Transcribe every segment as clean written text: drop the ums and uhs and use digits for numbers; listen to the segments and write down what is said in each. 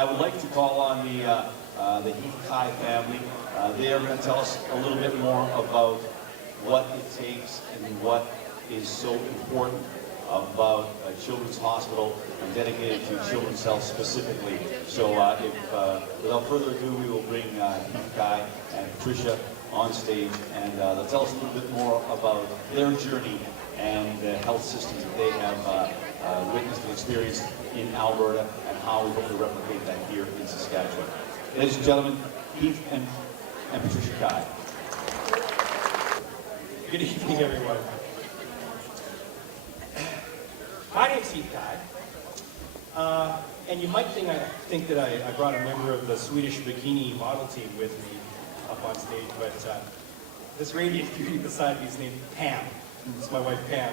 I would like to call on the Heath Kai family. They are going to tell us a little bit more about what it takes and what is so important about a children's hospital and dedicated to children's health specifically. So without further ado, we will bring Heath Kai and Patricia on stage, and they'll tell us a little bit more about their journey and the health systems that they have witnessed and experienced in Alberta, and how we hope to replicate that here in Saskatchewan. Ladies and gentlemen, Heath and Patricia Kai. Good evening, everyone. My name's Heath Kai, and you might think that I brought a member of the Swedish bikini model team with me up on stage, but this radiant beauty beside me is named Pam. This is my wife, Pam.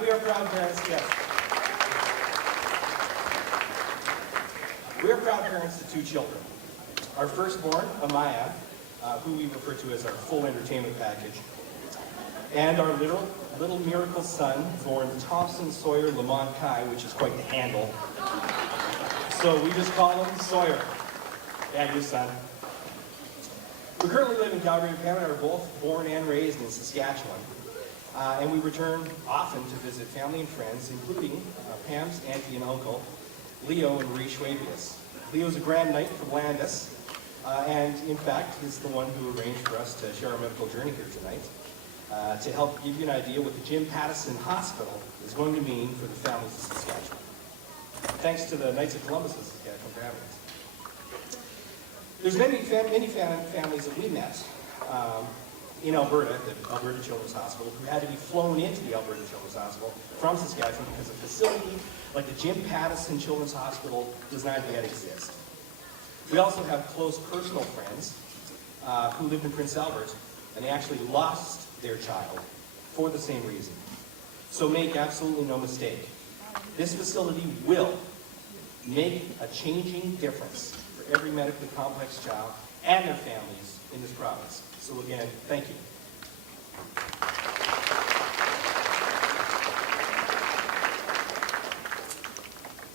We are proud parents, yes. We are proud parents to two children. Our firstborn, Amaya, who we refer to as our full entertainment package, and our little miracle son, born Thompson Sawyer Kai, which is quite the handle. So we just call him Sawyer. Yeah, you son. We currently live in Calgary and Pam and are both born and raised in Saskatchewan. And we return often to visit family and friends, including Pam's auntie and uncle, Leo and Marie Schwabius. Leo's a Grand Knight from Landis, and in fact is the one who arranged for us to share our medical journey here tonight, to help give you an idea what the Jim Pattison Hospital is going to mean for the families of Saskatchewan. Thanks to the Knights of Columbus of Saskatchewan for having us. There's many families that we met in Alberta, at the Alberta Children's Hospital, who had to be flown into the Alberta Children's Hospital from Saskatchewan because a facility like the Jim Pattison Children's Hospital does not yet exist. We also have close personal friends who lived in Prince Albert, and they actually lost their child for the same reason. So make absolutely no mistake, this facility will make a changing difference for every medically complex child and their families in this province. So again, thank you.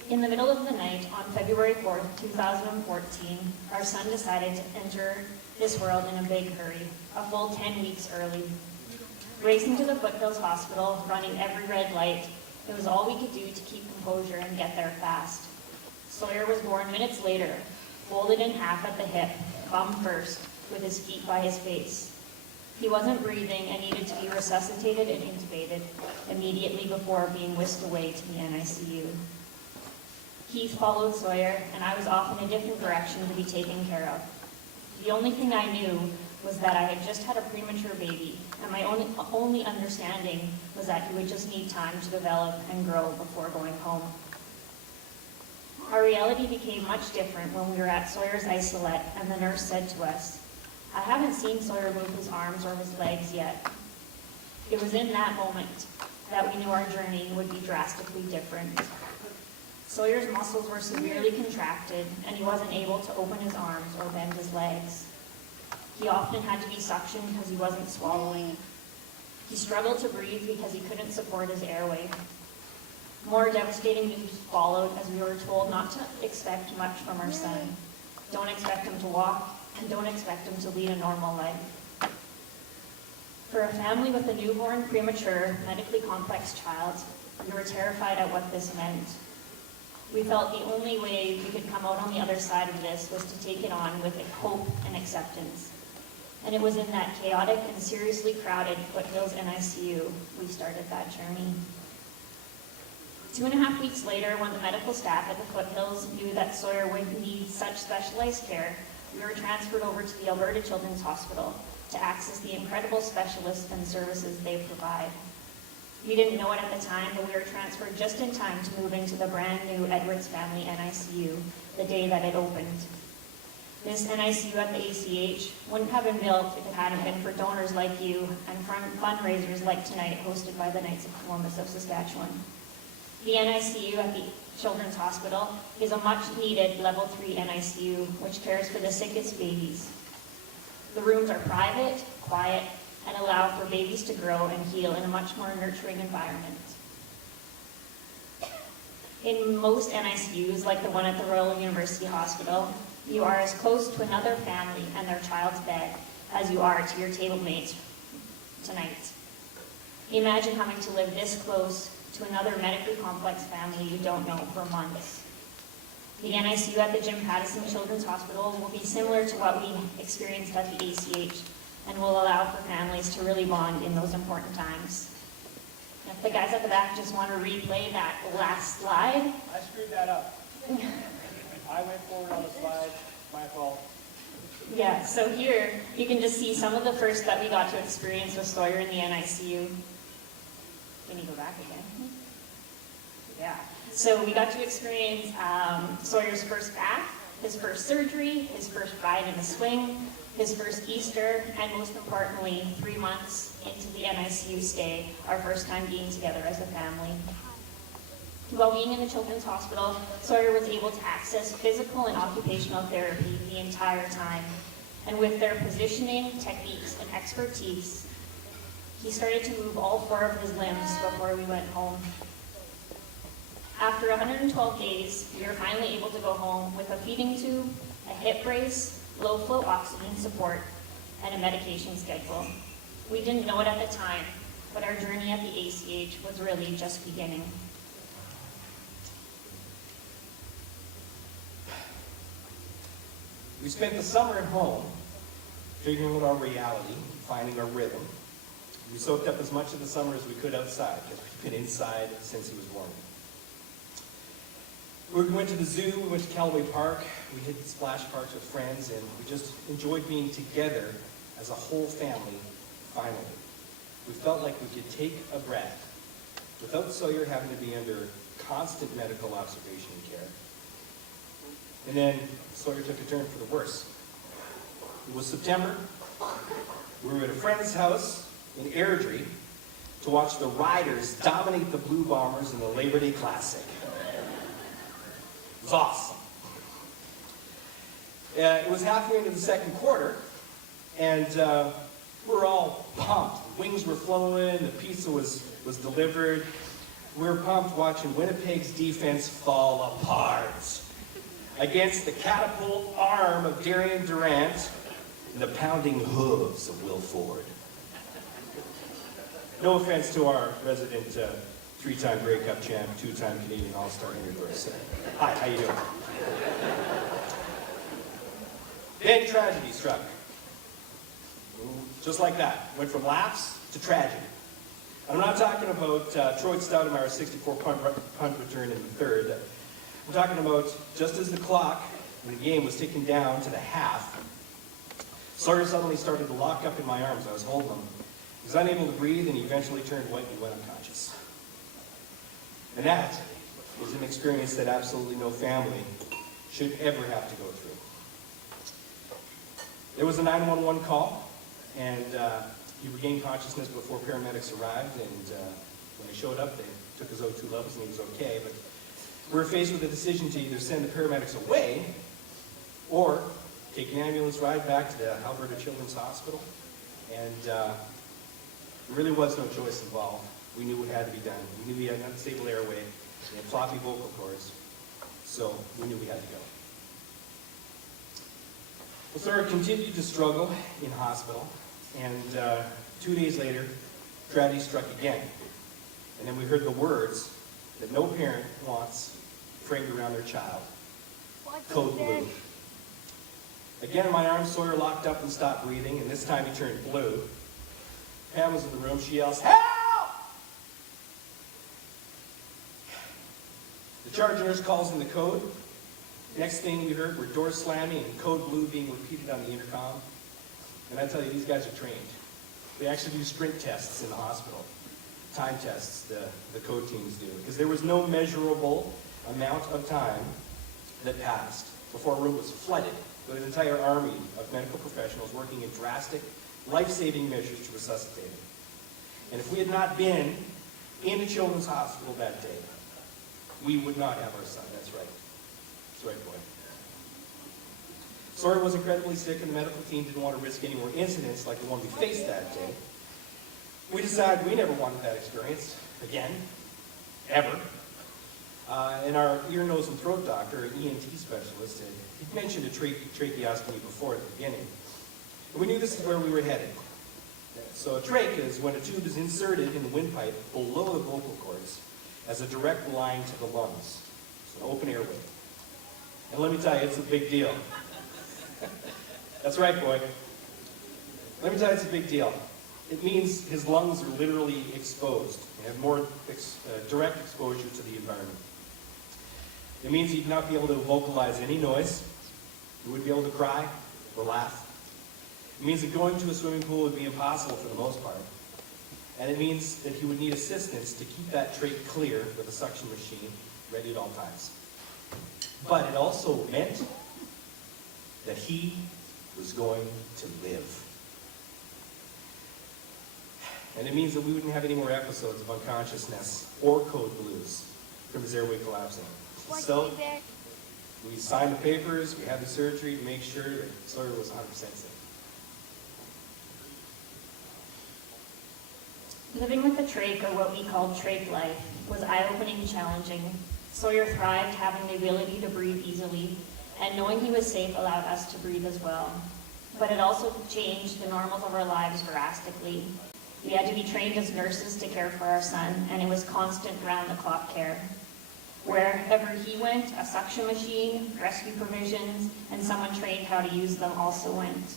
In the middle of the night on February 4th, 2014, our son decided to enter this world in a big hurry, a full 10 weeks early. Racing to the Foothills Hospital, running every red light, it was all we could do to keep composure and get there fast. Sawyer was born minutes later, folded in half at the hip, bum first, with his feet by his face. He wasn't breathing and needed to be resuscitated and intubated immediately before being whisked away to the NICU. Keith followed Sawyer, and I was off in a different direction to be taken care of. The only thing I knew was that I had just had a premature baby, and my only understanding was that he would just need time to develop and grow before going home. Our reality became much different when we were at Sawyer's isolette, and the nurse said to us, "I haven't seen Sawyer move his arms or his legs yet." It was in that moment that we knew our journey would be drastically different. Sawyer's muscles were severely contracted, and he wasn't able to open his arms or bend his legs. He often had to be suctioned because he wasn't swallowing. He struggled to breathe because he couldn't support his airway. More devastating news followed as we were told not to expect much from our son. Don't expect him to walk, and don't expect him to lead a normal life. For a family with a newborn, premature, medically complex child, we were terrified at what this meant. We felt the only way we could come out on the other side of this was to take it on with hope and acceptance. And it was in that chaotic and seriously crowded Foothills NICU we started that journey. 2.5 weeks later, when the medical staff at the Foothills knew that Sawyer would need such specialized care, we were transferred over to the Alberta Children's Hospital to access the incredible specialists and services they provide. We didn't know it at the time, but we were transferred just in time to move into the brand new Edwards Family NICU the day that it opened. This NICU at the ACH wouldn't have been built if it hadn't been for donors like you and fundraisers like tonight hosted by the Knights of Columbus of Saskatchewan. The NICU at the Children's Hospital is a much-needed Level 3 NICU, which cares for the sickest babies. The rooms are private, quiet, and allow for babies to grow and heal in a much more nurturing environment. In most NICUs, like the one at the Royal University Hospital, you are as close to another family and their child's bed as you are to your table mates tonight. Imagine having to live this close to another medically complex family you don't know for months. The NICU at the Jim Pattison Children's Hospital will be similar to what we experienced at the ACH and will allow for families to really bond in those important times. If the guys at the back just want to replay that last slide. I screwed that up. I went forward on the slide, my fault. Yeah, so here you can just see some of the first that we got to experience with Sawyer in the NICU. Can you go back again? Yeah. So we got to experience Sawyer's first bath, his first surgery, his first ride in the swing, his first Easter, and most importantly, 3 months into the NICU stay, our first time being together as a family. While being in the Children's Hospital, Sawyer was able to access physical and occupational therapy the entire time. And with their positioning, techniques, and expertise, he started to move all 4 of his limbs before we went home. After 112 days, we were finally able to go home with a feeding tube, a hip brace, low flow oxygen support, and a medication schedule. We didn't know it at the time, but our journey at the ACH was really just beginning. We spent the summer at home, figuring out our reality, finding our rhythm. We soaked up as much of the summer as we could outside, because we've been inside since he was born. We went to the zoo, we went to Callaway Park, we hit the splash parks with friends, and we just enjoyed being together as a whole family, finally. We felt like we could take a breath without Sawyer having to be under constant medical observation and care. And then Sawyer took a turn for the worse. It was September. We were at a friend's house in Airdrie to watch the Riders dominate the Blue Bombers in the Labor Day Classic. It was awesome. It was halfway into the second quarter, and we were all pumped. The wings were flowing, the pizza was delivered. We were pumped watching Winnipeg's defense fall apart against the catapult arm of Darian Durant and the pounding hooves of Will Ford. No offense to our resident 3-time Grey Cup champ, 2-time Canadian All-Star Henry Burris. Hi, how you doing? Then tragedy struck. Just like that. Went from laughs to tragedy. I'm not talking about Troy Stoudemire's 64 punt return in the third. I'm talking about just as the clock in the game was ticking down to the half, Sawyer suddenly started to lock up in my arms. I was holding him. He was unable to breathe, and he eventually turned white and went unconscious. And that is an experience that absolutely no family should ever have to go through. There was a 911 call, and he regained consciousness before paramedics arrived, and when they showed up, they took his O2 levels, and he was okay. But we were faced with a decision to either send the paramedics away or take an ambulance ride back to the Alberta Children's Hospital. And there really was no choice involved. We knew what had to be done. We knew we had an unstable airway, we had floppy vocal cords, so we knew we had to go. Well, Sawyer continued to struggle in hospital, and 2 days later, tragedy struck again. And then we heard the words that no parent wants framed around their child. Code blue. Again in my arms, Sawyer locked up and stopped breathing, and this time he turned blue. Pam was in the room. She yells, "Help!" The charge nurse calls in the code. Next thing we heard were doors slamming and code blue being repeated on the intercom. And I tell you, these guys are trained. They actually do sprint tests in the hospital. Time tests the code teams do. Because there was no measurable amount of time that passed before a room was flooded with an entire army of medical professionals working in drastic, life-saving measures to resuscitate him. And if we had not been in the Children's Hospital that day, we would not have our son. That's right. That's right, boy. Sawyer was incredibly sick, and the medical team didn't want to risk any more incidents like the one we faced that day. We decided we never wanted that experience again, ever. And our ear, nose, and throat doctor, an ENT specialist, had mentioned a tracheostomy before at the beginning. And we knew this is where we were headed. So a trach is when a tube is inserted in the windpipe below the vocal cords as a direct line to the lungs. It's an open airway. And let me tell you, it's a big deal. That's right, boy. Let me tell you, it's a big deal. It means his lungs are literally exposed and have more direct exposure to the environment. It means he'd not be able to vocalize any noise. He wouldn't be able to cry or laugh. It means that going to a swimming pool would be impossible for the most part. And it means that he would need assistance to keep that trach clear with a suction machine ready at all times. But it also meant that he was going to live. And it means that we wouldn't have any more episodes of unconsciousness or code blues from his airway collapsing. So, we signed the papers, we had the surgery to make sure that Sawyer was 100% safe. Living with a trach, or what we called trach life, was eye-opening and challenging. Sawyer thrived having the ability to breathe easily, and knowing he was safe allowed us to breathe as well. But it also changed the normals of our lives drastically. We had to be trained as nurses to care for our son, and it was constant round-the-clock care. Wherever he went, a suction machine, rescue provisions, and someone trained how to use them also went.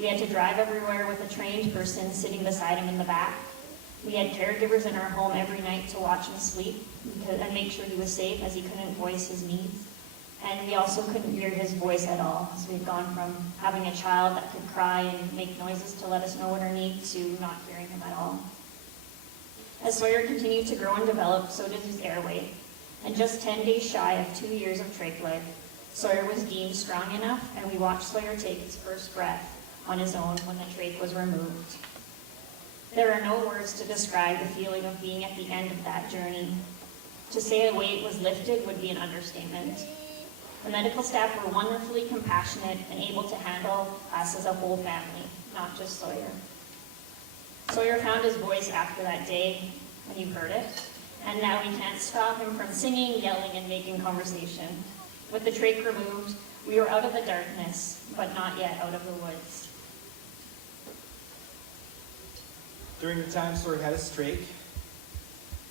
We had to drive everywhere with a trained person sitting beside him in the back. We had caregivers in our home every night to watch him sleep and make sure he was safe, as he couldn't voice his needs. And we also couldn't hear his voice at all, so we'd gone from having a child that could cry and make noises to let us know what our need to not hearing him at all. As Sawyer continued to grow and develop, so did his airway. And just 10 days shy of 2 years of trach life, Sawyer was deemed strong enough, and we watched Sawyer take his first breath on his own when the trach was removed. There are no words to describe the feeling of being at the end of that journey. To say a weight was lifted would be an understatement. The medical staff were wonderfully compassionate and able to handle us as a whole family, not just Sawyer. Sawyer found his voice after that day, and you heard it, and now we can't stop him from singing, yelling, and making conversation. With the trach removed, we were out of the darkness, but not yet out of the woods. During the time Sawyer had his trach,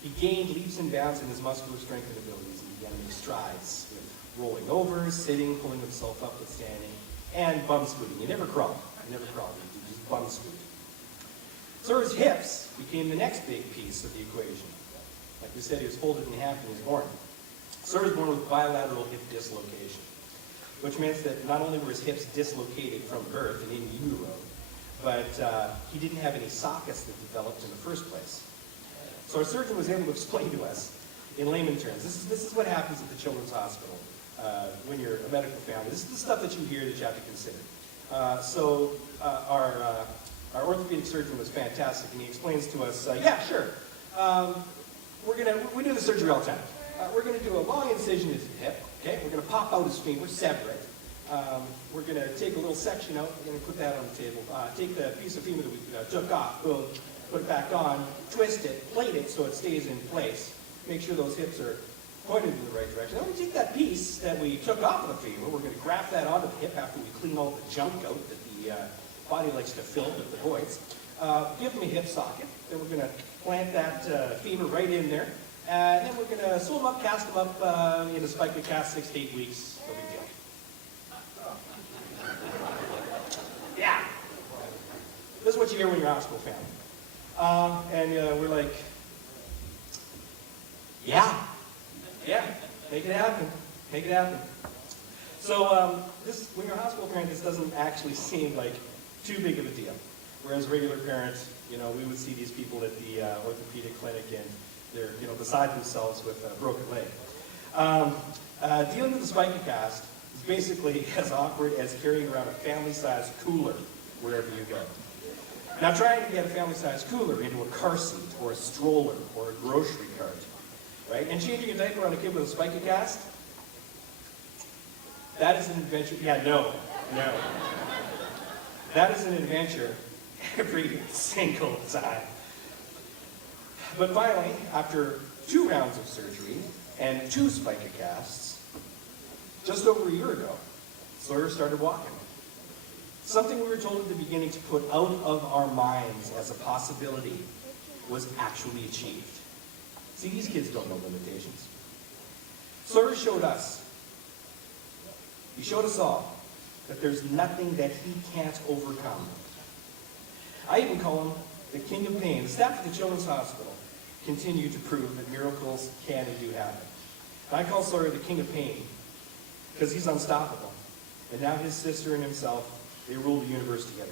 he gained leaps and bounds in his muscular strength and abilities. He began to make strides with rolling over, sitting, pulling himself up with standing, and bum scooting. He never crawled. He just bum scooted. Sawyer's hips became the next big piece of the equation. Like we said, he was folded in half when he was born. Sawyer was born with bilateral hip dislocation, which meant that not only were his hips dislocated from birth and in utero, but he didn't have any sockets that developed in the first place. So our surgeon was able to explain to us in layman terms, this is what happens at the Children's Hospital when you're a medical family. This is the stuff that you hear that you have to consider. Our orthopedic surgeon was fantastic, and he explains to us, yeah, sure, we do the surgery all the time. We're going to do a long incision into the hip, okay? We're going to pop out his femur, sever it. We're going to take a little section out, we're going to put that on the table. Take the piece of femur that we took off, boom, put it back on, twist it, plate it so it stays in place. Make sure those hips are pointed in the right direction. Then we take that piece that we took off of the femur, we're going to graft that onto the hip after we clean all the junk out that the body likes to fill with the voids. Give them a hip socket. Then we're going to plant that femur right in there. And then we're going to sew them up, cast them up in a spica cast 6 to 8 weeks. No big deal. Yeah. This is what you hear when you're a hospital family. And we're like, yeah, make it happen. Make it happen. So when you're a hospital parent, this doesn't actually seem like too big of a deal. Whereas regular parents, we would see these people at the orthopedic clinic and they're, beside themselves with a broken leg. Dealing with the spica cast is basically as awkward as carrying around a family-sized cooler wherever you go. Now trying to get a family-sized cooler into a car seat or a stroller or a grocery cart, right? And changing a diaper on a kid with a spica cast, that is an adventure. Yeah, no. That is an adventure every single time. But finally, after 2 rounds of surgery, and 2 spica casts, just over a year ago, Sawyer started walking. Something we were told at the beginning to put out of our minds as a possibility was actually achieved. See, these kids don't know limitations. Sawyer showed us, he showed us all, that there's nothing that he can't overcome. I even call him the King of Pain. The staff at the Children's Hospital continue to prove that miracles can and do happen. And I call Sawyer the King of Pain because he's unstoppable. And now his sister and himself, they rule the universe together.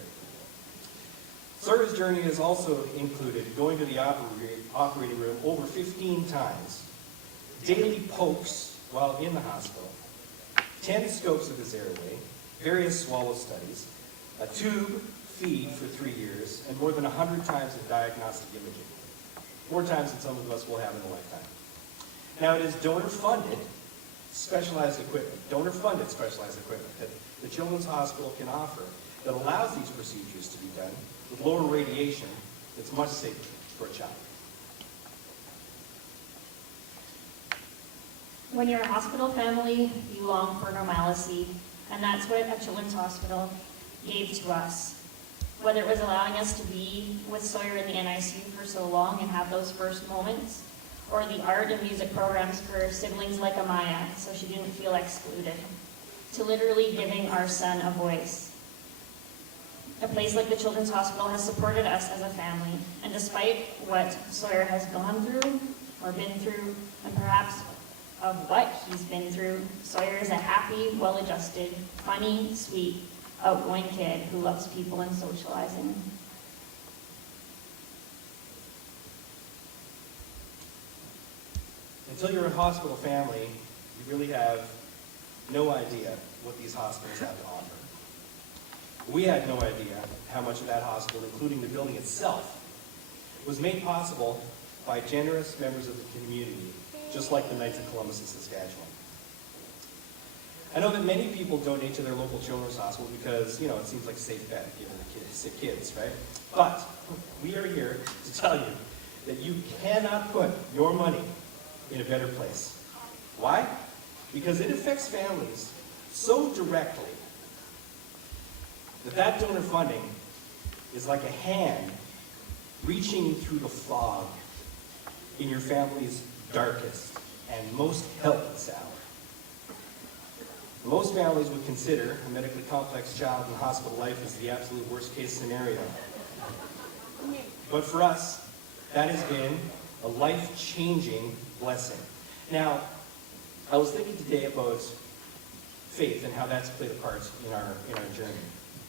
Sawyer's journey has also included going to the operating room over 15 times, daily pokes while in the hospital, 10 scopes of his airway, various swallow studies, a tube feed for 3 years, and more than 100 times of diagnostic imaging. More times than some of us will have in a lifetime. Now, it is donor-funded specialized equipment that the Children's Hospital can offer that allows these procedures to be done with lower radiation that's much safer for a child. When you're a hospital family, you long for normalcy, and that's what a children's hospital gave to us. Whether it was allowing us to be with Sawyer in the NICU for so long and have those first moments, or the art and music programs for siblings like Amaya, so she didn't feel excluded, to literally giving our son a voice. A place like the Children's Hospital has supported us as a family, and despite what Sawyer has gone through, or been through, and perhaps of what he's been through, Sawyer is a happy, well-adjusted, funny, sweet, outgoing kid who loves people and socializing. Until you're a hospital family, you really have no idea what these hospitals have to offer. We had no idea how much of that hospital, including the building itself, was made possible by generous members of the community, just like the Knights of Columbus in Saskatchewan. I know that many people donate to their local children's hospital because, it seems like a safe bet given the sick kids, right? But we are here to tell you that you cannot put your money in a better place. Why? Because it affects families so directly that donor funding is like a hand reaching through the fog in your family's darkest and most helpless hour. Most families would consider a medically complex child in hospital life as the absolute worst case scenario. But for us, that has been a life-changing blessing. Now, I was thinking today about faith and how that's played a part in our journey.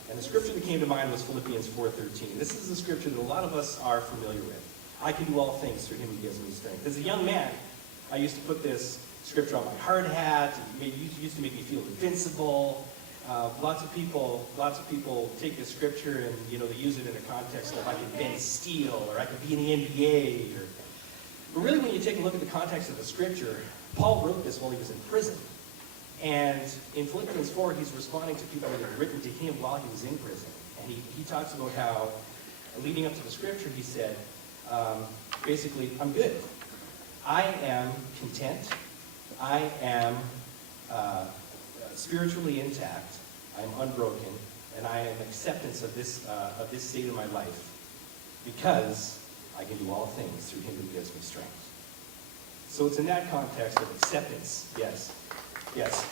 And the scripture that came to mind was Philippians 4:13. This is a scripture that a lot of us are familiar with. I can do all things through him who gives me strength. As a young man, I used to put this scripture on my hard hat. It used to make me feel invincible. Lots of people take this scripture and they use it in the context of I could bend steel or I could be in the NBA. But really, when you take a look at the context of the scripture, Paul wrote this while he was in prison. And in Philippians 4, he's responding to people that had written to him while he was in prison. And he talks about how, leading up to the scripture, he said, basically, I'm good. I am content. I am spiritually intact. I'm unbroken. And I am acceptance of this state of my life because I can do all things through him who gives me strength. So it's in that context of acceptance, yes. Yes.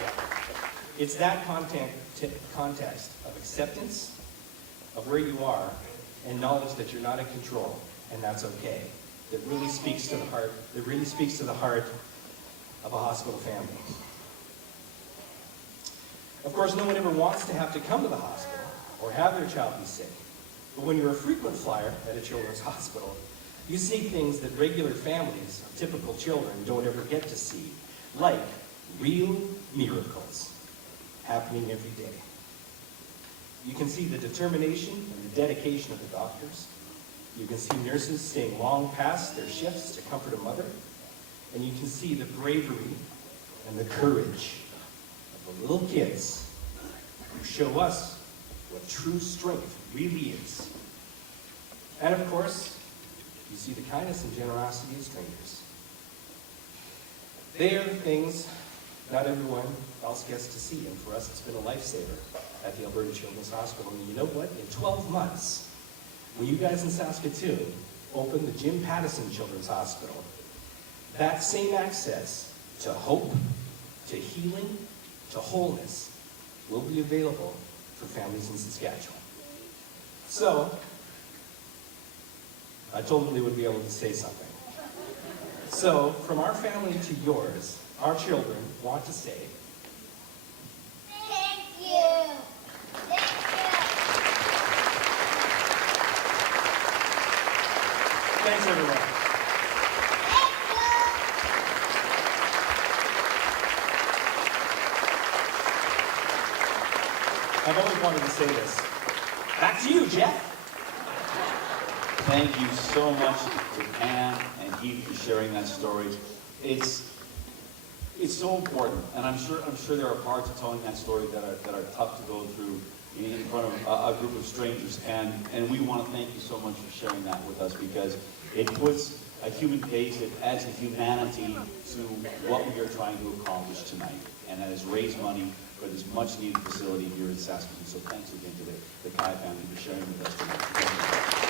Yeah. It's that context of acceptance of where you are and knowledge that you're not in control, and that's okay. That really speaks to the heart. That really speaks to the heart of a hospital family. Of course, no one ever wants to have to come to the hospital or have their child be sick. But when you're a frequent flyer at a children's hospital, you see things that regular families of typical children don't ever get to see, like real miracles happening every day. You can see the determination and the dedication of the doctors. You can see nurses staying long past their shifts to comfort a mother. And you can see the bravery and the courage of the little kids who show us what true strength really is. And of course, you see the kindness and generosity of strangers. They are the things not everyone else gets to see, and for us it's been a lifesaver at the Alberta Children's Hospital. And you know what? In 12 months, when you guys in Saskatoon open the Jim Pattison Children's Hospital, that same access to hope, to healing, to wholeness will be available for families in Saskatchewan. So, I told them they would be able to say something. So, from our family to yours, our children want to say, Thank you. Thank you. thanks everyone. Thank you. I've always wanted to say this. Back to you, Jeff. Thank you so much to Pam and Heath for sharing that story. It's so important, and I'm sure there are parts of telling that story that are tough to go through in front of a group of strangers, and we want to thank you so much for sharing that with us, because it puts a human face, it adds a humanity to what we are trying to accomplish tonight, and that is raise money for this much needed facility here in Saskatoon. So thanks again to the Kai family for sharing with us tonight. Thank you.